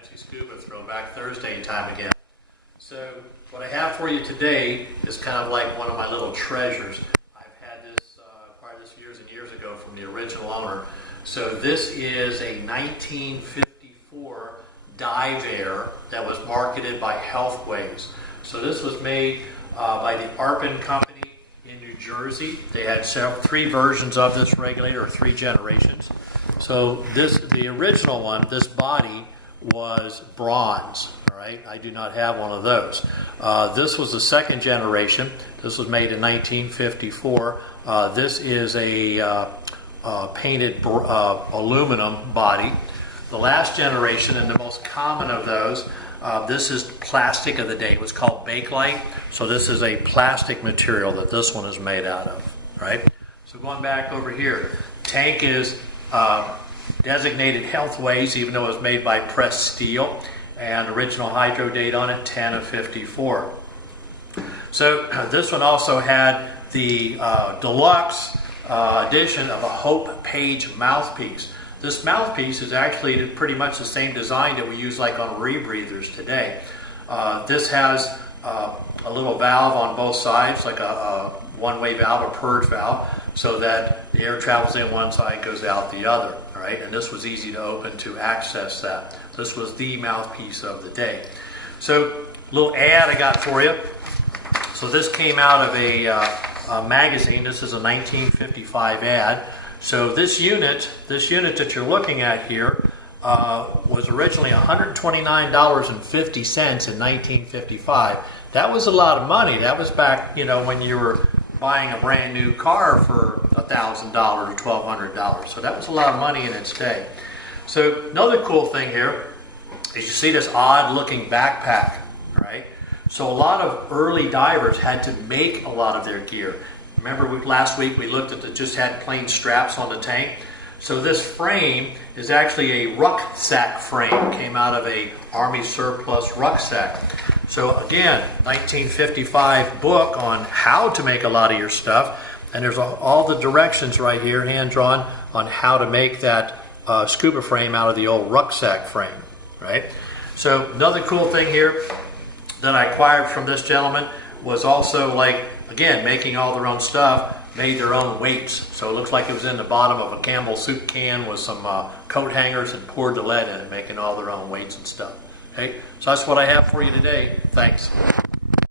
Fantasea Scuba Throwback Thursday time again. So what I have for you today is kind of like one of my little treasures. I've had this, acquired this years and years ago from the original owner. So this is a 1954 Diveair that was marketed by Healthways. So this was made by the Arpin Company in New Jersey. They had three versions of this regulator, or three generations. So the original one, this body was bronze. All right, I do not have one of those. This was the second generation. This was made in 1954. This is a painted aluminum body. The last generation, and the most common of those, this is plastic of the day. It was called Bakelite. So this is a plastic material that this one is made out of. Right. So going back over here, tank is designated Healthways, even though it was made by pressed steel, and original hydro date on it 10 of 54. So this one also had the deluxe edition of a Hope Page mouthpiece. This mouthpiece is actually pretty much the same design that we use like on rebreathers today. This has a little valve on both sides, like a one-way valve, a purge valve, so that the air travels in one side, goes out the other. All right, and this was easy to open to access that. This was the mouthpiece of the day. So, little ad I got for you. So this came out of a magazine. This is a 1955 ad. So this unit that you're looking at here was originally $129.50 in 1955. That was a lot of money. That was back, when you were buying a brand new car for $1,000 or $1,200. So that was a lot of money in its day. So another cool thing here is you see this odd looking backpack, right? So a lot of early divers had to make a lot of their gear. Remember last week we looked at just had plain straps on the tank. So this frame is actually a rucksack frame. Came out of a Army surplus rucksack. So again, 1955 book on how to make a lot of your stuff. And there's all the directions right here, hand drawn, on how to make that scuba frame out of the old rucksack frame, right? So another cool thing here that I acquired from this gentleman was also, like, again, making all their own stuff, made their own weights. So it looks like it was in the bottom of a Campbell soup can with some coat hangers and poured the lead in it, making all their own weights and stuff. Okay, so that's what I have for you today. Thanks.